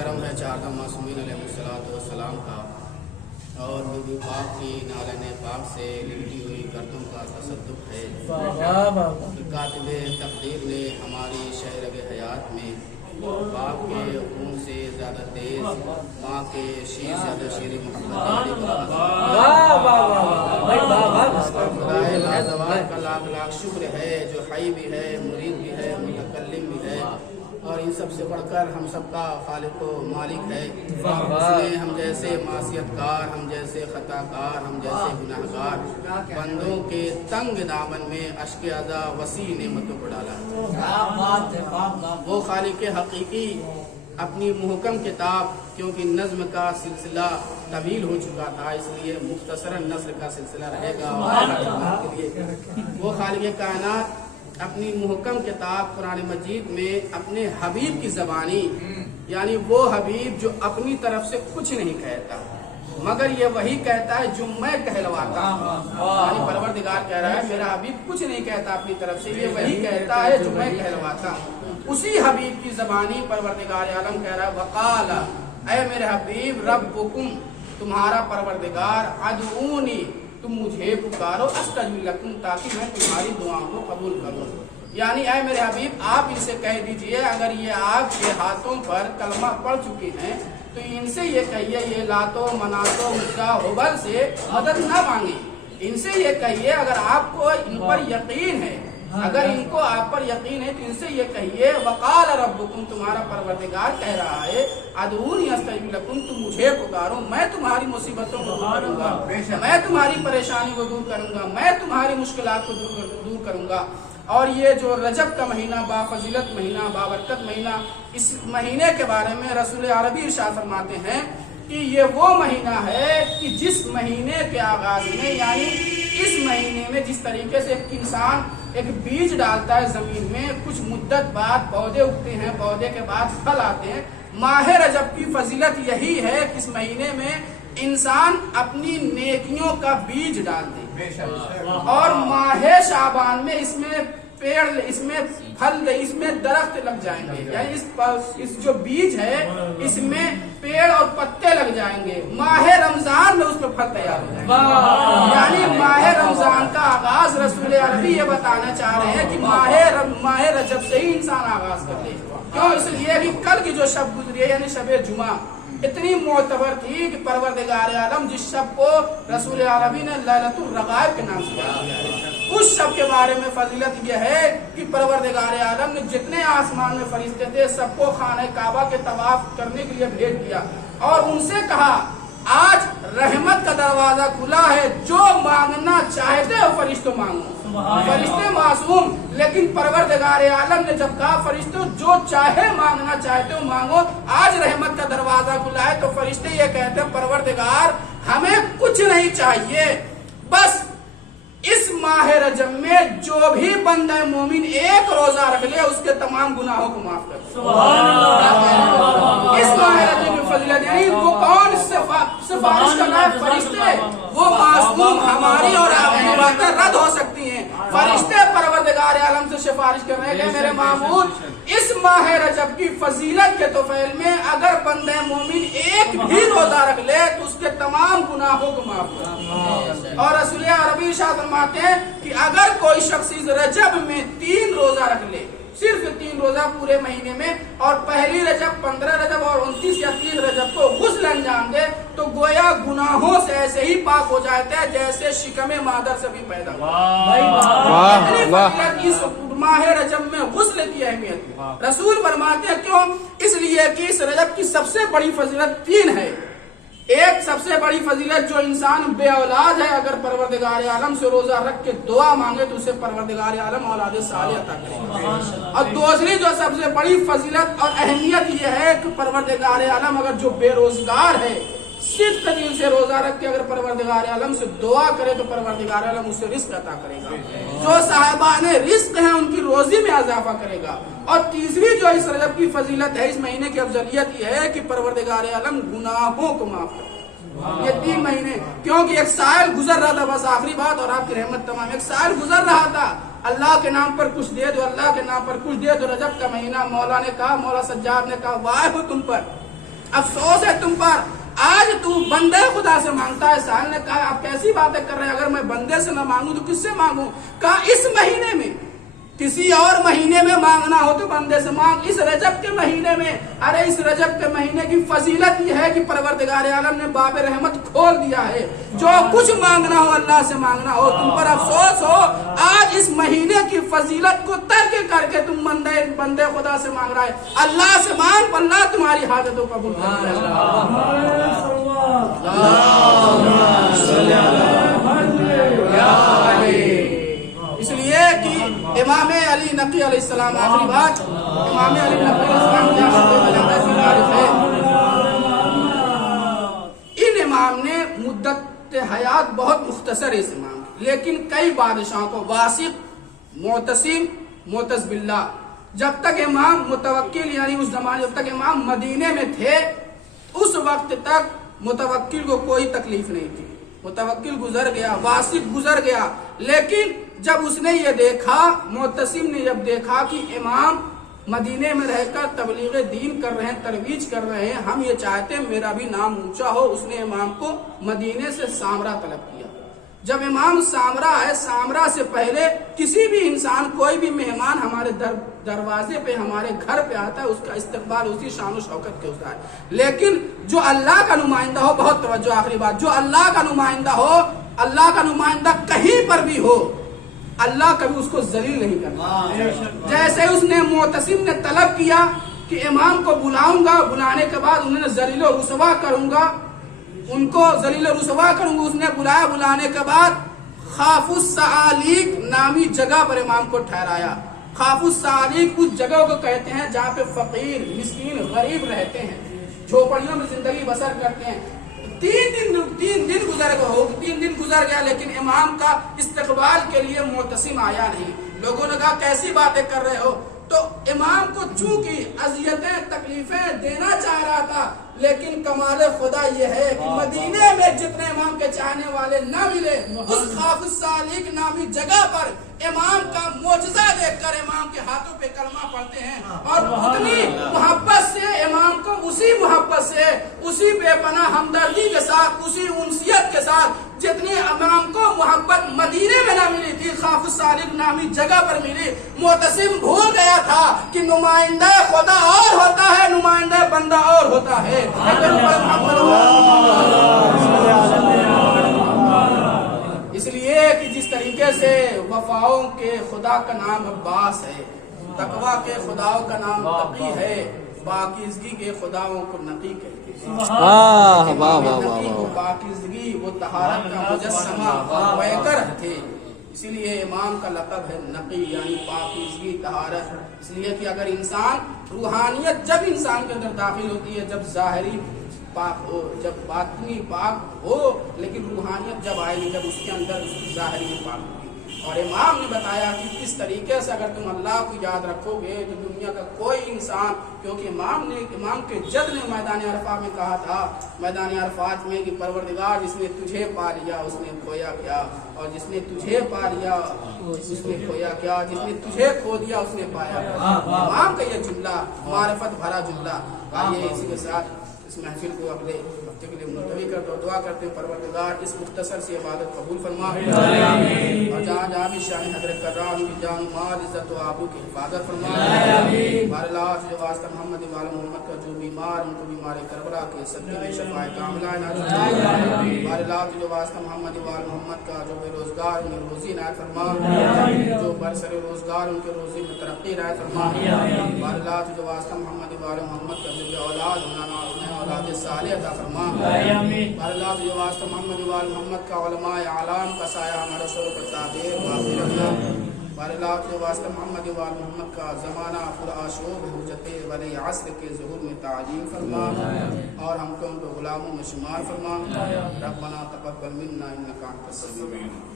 करम है चारदम मासूमीन अलैहिस्सलाम का और नबी पाक की नालन पाक से लिपटी हुई गर्दों का तसद्दुक है। कातिब तकदीर ने हमारी शहर हयात में बाप के खून से ज़्यादा तेज, माँ के शीर ज़्यादा शीर लाजवाब का लाख लाख शुक्र है जो हई भी है, मुरीद भी है, मुतकल्लिम भी है और इन सब से बढ़कर हम सबका खालिक व मालिक है। उसने हम जैसे मासियतकार, हम जैसे खताकार, हम जैसे गुनाहगार बंदों के तंग दामन में अश्क अज़ा वसी नेमतों को डाला। वो खालिक हकीकी अपनी मुहकम किताब, क्योंकि नज़्म का सिलसिला तवील हो चुका था इसलिए मुख्तसरन नस्र का सिलसिला रहेगा। वो खालिक कायनात अपनी मुहकम किताब कुरान मजीद में अपने हबीब की ज़बानी, यानी वो हबीब जो अपनी तरफ से कुछ नहीं कहता मगर ये वही कहता है जो मैं कहलवाता हूँ। यानी परवरदिगार कह रहा है मेरा हबीब कुछ नहीं कहता अपनी तरफ से, ये वही कहता है जो मैं कहलवाता हूँ। उसी हबीब की ज़बानी परवरदिगार आलम कह रहा है वक़ाल, ऐ मेरे हबीब रब्बुकुम, तुम्हारा परवरदिगार, अदऊनी, तुम मुझे पुकारो, अस्तजिब लकुम, ताकि मैं तुम्हारी दुआओं को कबूल करूं। यानी ऐ मेरे हबीब आप इनसे कह दीजिए अगर ये आपके हाथों पर कलमा पढ़ चुके हैं तो इनसे ये कहिए ये लातो मनातो मुद्दा हुबल से मदद न मांगे। इनसे ये कहिए अगर आपको इन पर यकीन है, अगर इनको आप पर यकीन है तो इनसे ये कहिए वक़ाल रब्बुकुम, तुम्हारा परवरदिगार कह रहा है अदऊनी अस्तजिब लकुम, तुम मुझे पुकारो मैं तुम्हारी मुसीबतों को दूर करूंगा, मैं तुम्हारी परेशानी को दूर करूंगा, मैं तुम्हारी मुश्किलात को दूर करूंगा। और ये जो रजब का महीना बाफजीलत महीना, बाबरकत महीना, इस महीने के बारे में रसूल अरबी इरशाद फरमाते हैं कि ये वो महीना है कि जिस महीने के आगाज में, यानी इस महीने में जिस तरीके से एक इंसान एक बीज डालता है जमीन में, कुछ मुद्दत बाद पौधे उगते हैं, पौधे के बाद फल आते हैं, माह रजब की फजीलत यही है कि इस महीने में इंसान अपनी नेकियों का बीज डाल दे और माह शाबान में इसमें पेड़, इसमें फल, इसमें दरख्त लग जाएंगे, यानी इस जो बीज है इसमें पेड़ और पत्ते लग जाएंगे। माह रमजान में उसमें फल तैयार हो जाएंगे। यानी माह रमजान का आगाज रसूल अरबी ये बताना चाह रहे हैं कि माह रजब से ही इंसान आगाज कर ले। क्यों? इसलिए कि कल की जो शब गुजरी है यानी शब जुमा इतनी मोतबर थी कि परवरदिगार आलम जिस शब को रसूल अरबी ने लैलतुल रगाइब के नाम से याद किया है, उस शब के बारे में फजीलत यह है कि परवरदिगार आलम ने जितने आसमान में फरिश्ते थे सबको खाने काबा के तवाफ करने के लिए भेज दिया और उनसे कहा आज रहमत का दरवाजा खुला है, जो मांगना चाहते हो फरिश्तों मांगो। फरिश्ते मासूम, लेकिन परवरदिगार आलम ने जब कहा फरिश्तों जो चाहे मांगना चाहते हो मांगो, आज रहमत का दरवाजा खुला है, तो फरिश्ते ये कहते हैं परवरदिगार हमें कुछ नहीं चाहिए, बस इस माह रजब में जो भी बंदा मोमिन एक रोजा रख ले उसके तमाम गुनाहों को माफ कर दे। इस माह रजब में फजीलत, यानी वो कौन सिफारिश कर रहा है? फरिश्ते। वो मासूम हमारी और आपकी बातें रद्द हो सकती हैं, फरिश्ते परवरदिगार आलम से सिफारिश कर रहे हैं मेरे मामूद इस माह रजब की फजीलत के तोफैल में अगर बंदे मोमिन एक भी रोजा रख ले तो उसके तमाम गुनाहों को माफ कर। और रसूल अरबी इरशाद फरमाते हैं कि अगर कोई शख्स इस रजब में 3 रोजा रख ले, सिर्फ 3 रोजा पूरे महीने में, और पहली रजब, 15 रजब और 29 या 30 रजब को गुस्ल अंजाम दे तो गोया गुनाहों से ऐसे ही पाक हो जाते हैं जैसे शिकमे मादर से भी पैदा हुआ। इस माह रजब में गुस्ल की अहमियत रसूल फरमाते हैं, क्यों? इसलिए कि इस रजब की सबसे बड़ी फजीलत 3 है। एक सबसे बड़ी फजीलत जो इंसान बे औलाद है अगर परवरदिगार आलम से रोजा रख के दुआ मांगे तो उसे परवरदिगार आलम औलाद सालिह अता करेगा। और दूसरी जो सबसे बड़ी फजीलत और अहमियत यह है कि परवरदिगार आलम अगर जो बेरोजगार है सिर्फ दिल से रोजा रख के अगर परवरदिगार आलम से दुआ करे तो परवरदिगार आलम उसे रिस्क अता करेगा। जो साहिबाने रिस्क हैं उनकी रोजी में इजाफा करेगा। और तीसरी जो इस रजब की फजीलत है, इस महीने की अफजलियत यह है कि परवरदिगार आलम गुनाहों को माफ करे। ये 3 महीने, क्योंकि एक साल गुजर रहा था, बस आखिरी बात और आपकी रहमत तमाम, एक साल गुजर रहा था, अल्लाह के नाम पर कुछ दे दो, अल्लाह के नाम पर कुछ दे दो। रजब का महीना, मौला ने कहा, मौला सज्जाद ने कहा वाह हो तुम पर افسوس ہے تم پر، آج تو بندے خدا سے مانگتا ہے۔ سائل نے کہا آپ کیسی باتیں کر رہے ہیں، اگر میں بندے سے نہ مانگوں تو کس سے مانگوں؟ کہا اس مہینے میں، کسی اور مہینے میں مانگنا ہو تو بندے سے مانگ، اس رجب کے مہینے میں۔ ارے اس رجب کے مہینے کی فضیلت یہ ہے کہ پروردگار عالم نے باب رحمت کھول دیا ہے، جو کچھ مانگنا ہو اللہ سے مانگنا ہو۔ تم پر افسوس ہو، آج اس مہینے کی فضیلت کو ترک کر کے تم بندے خدا سے مانگ رہا ہے۔ اللہ سے مانگ، اللہ تمہاری حاجتوں کو قبول کرے گا۔ اس لیے کہ امام علی نقی علیہ السلام، آخری بات، امام علی نقی علیہ السلام ان امام نے مدت حیات بہت مختصر ہے اس امام کی، لیکن کئی بادشاہوں کو واثق، معتصم، معتز باللہ، جب تک امام متوکل یعنی اس زمانے جب تک امام مدینے میں تھے اس وقت تک متوکل کو کوئی تکلیف نہیں تھی۔ متوکل گزر گیا، واثق گزر گیا، لیکن جب اس نے یہ دیکھا، معتصم نے جب دیکھا کہ امام مدینے میں رہ کر تبلیغ دین کر رہے ہیں، ترویج کر رہے ہیں، ہم یہ چاہتے ہیں میرا بھی نام اونچا ہو، اس نے امام کو مدینے سے سامرا طلب کیا۔ جب امام سامرا ہے، سامرا سے پہلے کسی بھی انسان، کوئی بھی مہمان ہمارے دروازے پہ، ہمارے گھر پہ آتا ہے، اس کا استقبال اسی شان و شوکت کے ہوتا ہے، لیکن جو اللہ کا نمائندہ ہو، بہت توجہ، آخری بات، جو اللہ کا نمائندہ ہو، اللہ کا نمائندہ کہیں پر بھی ہو، اللہ کبھی اس کو ذلیل نہیں کرتا۔ جیسے اس نے معتصم نے طلب کیا کہ امام کو بلاؤں گا، بلانے کے بعد انہیں ذلیل و رسوا کروں گا، ان کو ذلیل و رسوا کروں گا، اس نے بلایا، بلانے کے بعد خاف السعالیق نامی جگہ پر امام کو ٹھہرایا۔ خاف السعالیق اس جگہ کو کہتے ہیں جہاں پہ فقیر، مسکین، غریب رہتے ہیں، جھوپڑیوں میں زندگی بسر کرتے ہیں۔ تین دن گزر گیا لیکن امام کا استقبال کے لیے معتصم آیا نہیں۔ لوگوں نے کہا کیسی باتیں کر رہے ہو؟ تو امام کو چونکہ اذیتیں، تکلیفیں دینا چاہ رہا تھا، لیکن کمال خدا یہ ہے کہ مدینے میں جتنے امام کے چاہنے والے نہ ملے، اس خاف السعالیق نامی جگہ پر امام کا معجزہ دیکھ کر امام کے ہاتھوں پہ کلمہ پڑھتے ہیں، اور اتنی محبت سے امام کو، اسی محبت سے، اسی بے پناہ ہمدردی کے ساتھ، اسی انسیت کے ساتھ جتنی امام کو محبت مدینے میں نہ ملی تھی، خاف السعالیق نامی جگہ پر ملی۔ معتصم بھول گیا تھا کہ نمائندہ خدا اور ہوتا ہے، نمائندہ بندہ اور ہوتا ہے۔ اس لیے کہ جس طریقے سے وفاؤں کے خدا کا نام عباس ہے، تقویٰ کے خداؤں کا نام تقی ہے، پاکیزگی کے خداؤں کو نقی کہتے ہیں۔ پاکیزگی وہ طہارت کا مجسمہ پیکر تھے، اسی لیے امام کا لقب ہے نقی، یعنی پاکیزگی، طہارت۔ اس لیے کہ اگر انسان، روحانیت جب انسان کے اندر داخل ہوتی ہے، جب ظاہری پاک ہو، جب باطنی پاک ہو، لیکن روحانیت جب آئے گی، جب اس کے اندر ظاہری پاک ہوگی۔ اور امام نے بتایا کہ کس طریقے سے اگر تم اللہ کو یاد رکھو گے تو دنیا کا کوئی انسان، کیونکہ امام کے جد نے میدان عرفات میں کہا تھا، میدان عرفات میں کہ پروردگار جس نے تجھے پا لیا اس نے کھویا کیا، اور جس نے تجھے پا لیا اس نے کھویا کیا، جس نے تجھے کھو دیا اس نے پایا کیا۔ امام کا یہ جملہ معرفت بھرا جملہ۔ آئیے اسی کے ساتھ اس محفل کو اگلے ہفتے کے لیے ملتوی کرتے اور دعا کرتے ہیں پروردگار اس مختصر سی عبادت قبول فرما، اور جہاں جہاں بھی شان حضرت کر رہا ان کی جان مال عزت و آبرو کی حفاظت فرما۔ باراللہ جو واسطہ محمد وال محمد کا جو بیمار ان کو بیمار کربلا کے صدقے میں شفاء کاملہ عنایت فرما۔ باراللہ جو واسطہ محمد وال محمد کا جو بے روزگار ان کی روزی عنایت فرما، جو برسر روزگار ان کے روزی میں ترقی عنایت فرما۔ باراللہ جو واسطہ محمد وال محمد کا جو اولاد اولاد صالح عطا فرما۔ باراللہ جو واسطہ محمد وال محمد کا علماء اعلام کا سایہ ہمارے سر پر تعبیر باقی رکھنا۔ باراللہ جو واسطہ محمد وال محمد کا زمانہ پر آشوب حجت ولی عصر کے ظہور میں تعجیل فرما، اور ہم کو ان کو غلاموں میں شمار فرما۔ ربنا تقبل منا انک انت السمیع العلیم۔